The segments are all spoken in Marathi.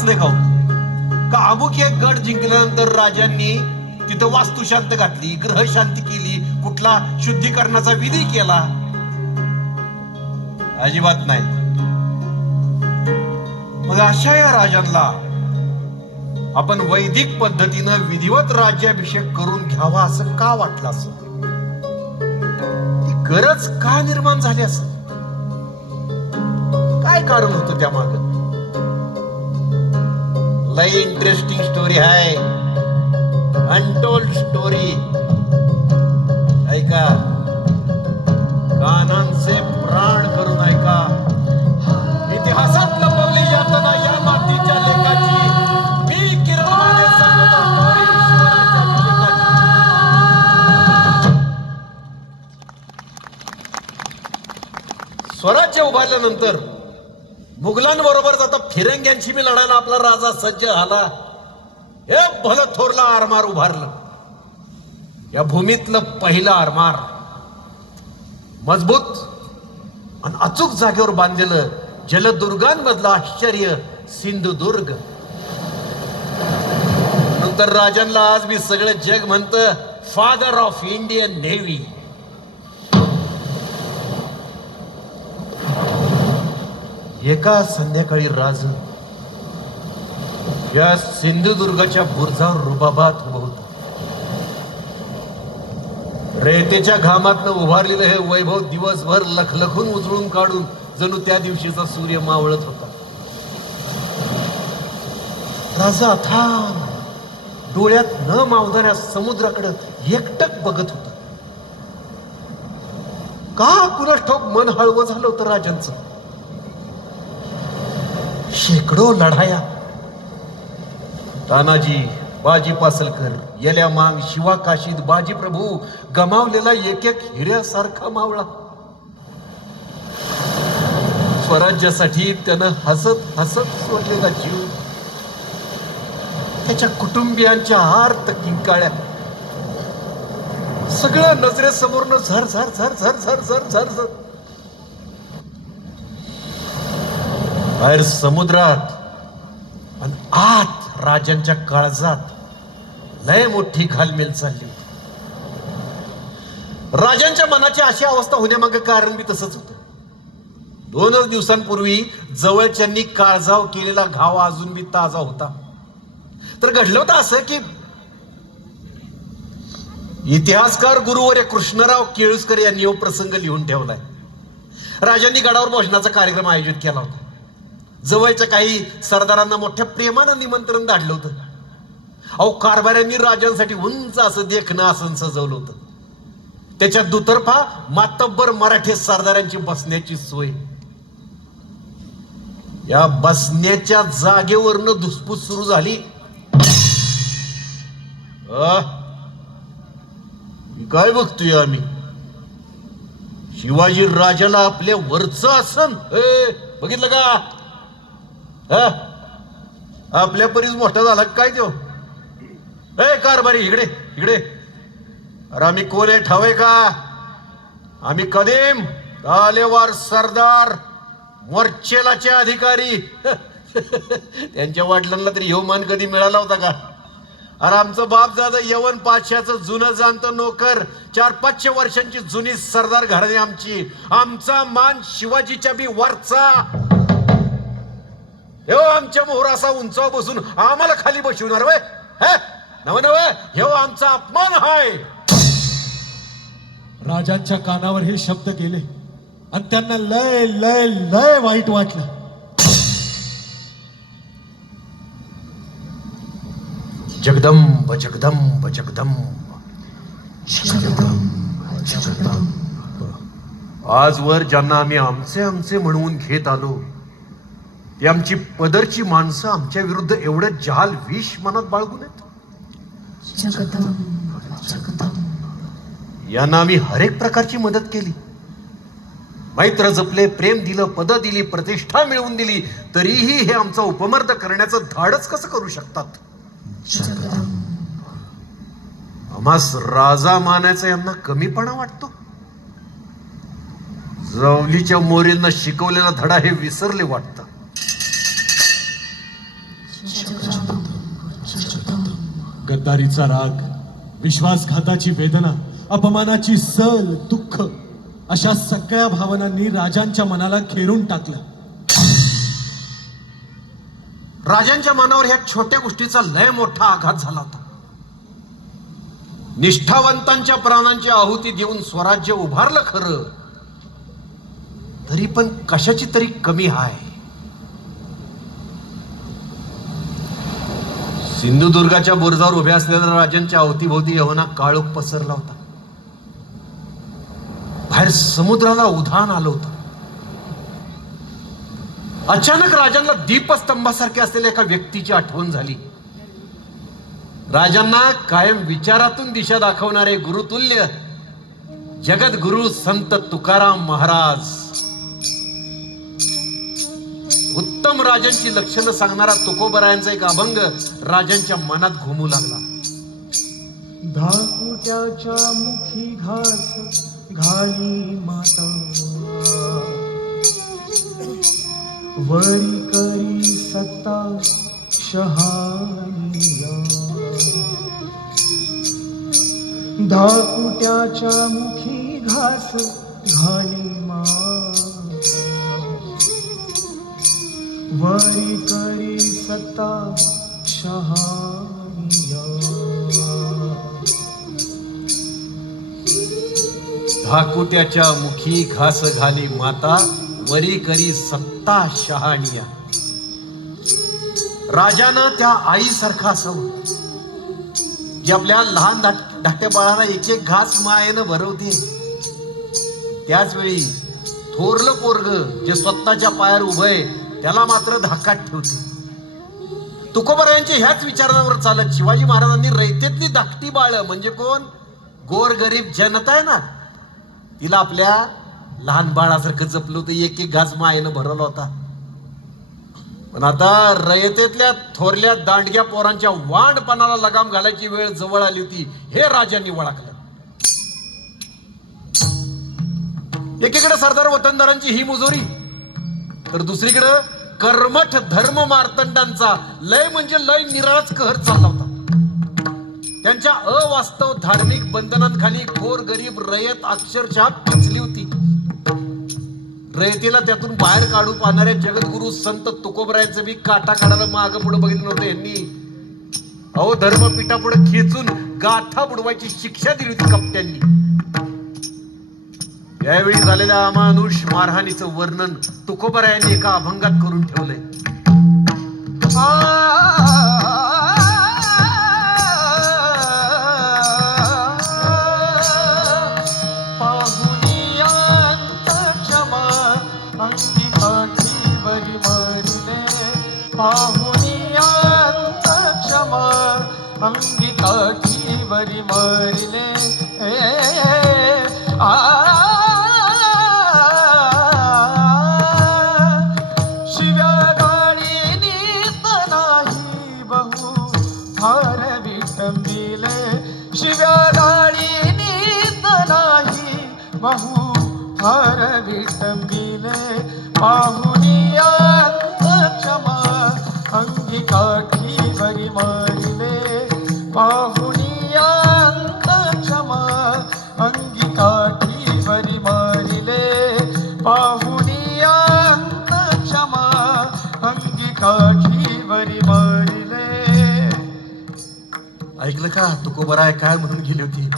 वाचले का अमुक एक गड जिंकल्यानंतर राजांनी तिथं वास्तुशांत घातली, ग्रह शांती केली, कुठला शुद्धीकरणाचा विधी केला? अजिबात नाही. मग अशा या राजांना आपण वैदिक पद्धतीनं विधिवत राज्याभिषेक करून घ्यावा असं का वाटलं? असं ती गरज का निर्माण झाली? असं काय कारण होतं त्या मागे? लय इंटरेस्टिंग स्टोरी आहे, अनटोल्ड स्टोरी. ऐका, कानांचे प्राण करून ऐका. इतिहासात लपवली यातना या मातीच्या लेखाची मी किरणमाने सांगतो स्टोरी स्वराज्य उभारल्यानंतर मुघलांबरोबर जाता फिरंग्यांशी मी लढायला आपला राजा सज्ज झाला. हे भलं थोरला आरमार उभारलं. या भूमीतलं पहिलं आरमार मजबूत आणि अचूक जागेवर बांधलेलं जलदुर्गांमधलं आश्चर्य सिंधुदुर्ग. नंतर राजांना आज मी सगळं जग म्हणतं फादर ऑफ इंडियन नेव्ही. एका संध्याकाळी राज या सिंधुदुर्गाच्या बुर्जावर रुबाबात उभं होतं. रेतेच्या घामातनं उभारलेलं हे वैभव दिवसभर लखलखून उजळून काढून जणू त्या दिवशीचा सूर्य मावळत होता. राजा अथांग डोळ्यात न मावणाऱ्या समुद्राकडे एकटक बघत होता. का कुणास ठाऊक मन हळवं झालं होतं राजांचं. शेकडो लढाया, तानाजी, बाजी पासलकर, येल्या मांग, शिवा काशीद, बाजी प्रभू गमावलेला एक एक हिऱ्यासारखा मावळा. स्वराज्यासाठी त्यानं हसत हसत सोडलेला जीव, त्याच्या कुटुंबियांच्या आर्त किंकाळ्या, सगळं नजरेसमोरनं झर झर झर झर झर झर झर झर. बाहेर समुद्रात आणि आत राजांच्या काळजात लय मोठी घालमेल चालली. राजांच्या मनाची अशी अवस्था होण्यामागे कारण बी तसंच होतं. 2 दिवसांपूर्वी जवळच्यांनी काळजाव केलेला घाव अजून बी ताजा होता. तर घडलं होतं असं की इतिहासकार गुरुवर्य कृष्णराव केळुसकर यांनी हा प्रसंग लिहून ठेवलाय. राजांनी गडावर भोजनाचा कार्यक्रम आयोजित केला होता. जवळच्या काही सरदारांना मोठ्या प्रेमानं निमंत्रण धाडलं होतं. अहो, कारभाऱ्यांनी राजांसाठी उंच असं देखणं आसन सजवलं होतं. त्याच्यात दुतर्फा मातब्बर मराठी सरदारांची बसण्याची सोय. या बसण्याच्या जागेवरनं धुसफूस सुरू झाली. काय बघतोय आम्ही? शिवाजी राजाला आपल्या वरचं आसन बघितलं का? आपल्या परीस मोठा झाला काय तो? कारभारी इकडे इकडे. अरे आम्ही कोण आहे ठावे का? आम्ही कदीम तालेवार सरदार, मोर्चेलाचे अधिकारी. त्यांच्या वडिलांना तरी ह्यो मान कधी मिळाला होता का? अरे आमचं बाप दादा यवन पाचशाचं जुनं जाणतं नोकर, 400-500 वर्षांची जुनी सरदार घराणे आमची. आमचा मान शिवाजीच्या बी वरचा. हे आमच्या मोहरासा उंचावर बसून आम्हाला खाली बसवणार वय? नव नव हे आमचा अपमान हाय. राजांच्या कानावर हे शब्द गेले आणि त्यांना लय लय लय वाईट वाटलं. जगदंब जगदंब जगदंब आजवर ज्यांना आम्ही आमचे आमचे म्हणून घेत आलो, ती आमची पदरची माणसं आमच्या विरुद्ध एवढं जहाल विष मनात बाळगून आहेत. यांना आम्ही हरेक प्रकारची मदत केली, मैत्र जपले, प्रेम दिलं, पद दिली, प्रतिष्ठा मिळवून दिली, तरीही हे आमचा उपमर्द करण्याचं धाडस कसं करू शकतात? आम्हास राजा मानायचा यांना कमीपणा वाटतो. जवलीच्या मोरींना शिकवलेला धडा हे विसरले वाटतं. गद्दारीचा राग, विश्वासघाताची वेदना, अपमानाची सल, दुःख अशा सगळ्या भावनांनी राजांच्या मनाला घेरून टाकलं. राजांच्या मनावर ह्या छोट्या गोष्टीचा लय मोठा आघात झाला होता. निष्ठावंतांच्या प्राणांची आहुती देऊन स्वराज्य उभारलं खरं, तरी पण कशाची तरी कमी हाय. सिंधुदुर्गाच्या बुरुजावर उभ्या असलेल्या राजांच्या अवतीभोवती यवना काळोख पसरला होता. बाहेर समुद्राला उधाण आलं होतं. अचानक राजांना दीपस्तंभासारखे असलेल्या एका व्यक्तीची आठवण झाली. राजांना कायम विचारातून दिशा दाखवणारे गुरुतुल्य जगद्गुरु संत तुकाराम महाराज. उत्तम राजांची लक्षणं सांगणारा तुकोबरायांचा एक अभंग राजांच्या मनात घुमू लागला. धाकुट्याच्या मुखी घास घाली माता, वरी करी सत्ता शहानिया. धाकुट्याच्या मुखी घास घाली माता, वरी करी सत्ता शहानिया. धाकुट्याच्या मुखी घास घाली माता, वरी करी सत्ता शहानिया. राजानं त्या आईसारखं असावं, जी आपल्या लहान धाकट्या बाळाला एक एक घास मायेनं भरवते. त्याच वेळी थोरलं पोरग जे स्वतःच्या पायावर उभं आहे, त्याला मात्र धाकात ठेवते. तुकोबरायांच्या ह्याच विचारांवर चालत शिवाजी महाराजांनी रयतेतली धाकटी बाळ म्हणजे कोण, गोरगरीब जनता आहे ना, तिला आपल्या लहान बाळासारखं जपलं होतं. एक एक घास मायेनं भरवला होता. पण आता रयतेतल्या थोरल्या दांडग्या पोरांच्या वांडपणाला लगाम घालायची वेळ जवळ आली होती, हे राजांनी ओळखलं. एकीकडे सरदार वतनदारांची ही मुजोरी, तर दुसरीकडे कर्मठ धर्म मार्तंडांचा लय म्हणजे लय निराळाच कहर चालला होता. त्यांच्या अवास्तव धार्मिक बंधनांखाली गोरगरीब रयत अक्षरशः पिचली होती. रयतेला त्यातून बाहेर काढू पाहणाऱ्या जगद्गुरु संत तुकोबरायांचं बी काटा काढायला माग पुढे बघितलं नव्हतं यांनी. अहो, धर्मपीठापुढे खेचून गाथा बुडवायची शिक्षा दिली होती कपट्यांनी. यावेळी झालेल्या अमानुष मारहाणीचं वर्णन तुकोबरायांनी एका अभंगात करून ठेवलंय. अंगिकाठीवरी मरिले शिव्या गाडी नीत नाही बहु फार विटंबिले. शिव्या गाडी नीत नाही बहु फार विटंबिले. पाहुनिया क्षमा अंगिकाठीवरी मरिले. पाहुनियांत क्षमा अंगिकाठीवरी मरिले. पाहुनियांत क्षमा अंगिकाठीवरी मरिले. ऐकलं का तुकोबराय काय म्हणून गेली होती?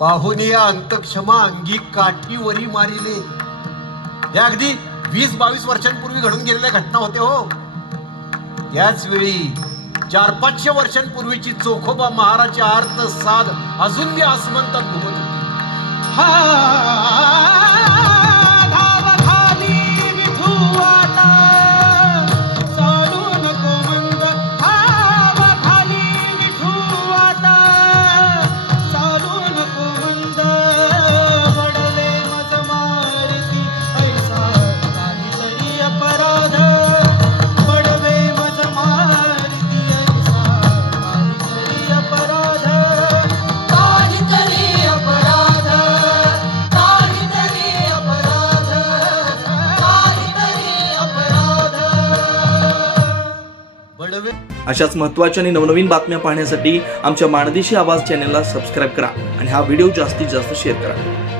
पाहुनिया अंतक्षमा अंगी काठीवरी मारिले. या अगदी 20-22 वर्षांपूर्वी घडून गेलेल्या घटना होत्या हो. याच वेळी 400-500 वर्षांपूर्वीची चोखोबा महाराजची आर्त साध अजून मी आसमंतात घुमत होती. घडवे. अशाच महत्त्वाच्या आणि नवनवीन बातम्या पाहण्यासाठी आमच्या माणदेशी आवाज चॅनलला सबस्क्राईब करा आणि हा व्हिडिओ जास्तीत जास्त शेअर करा.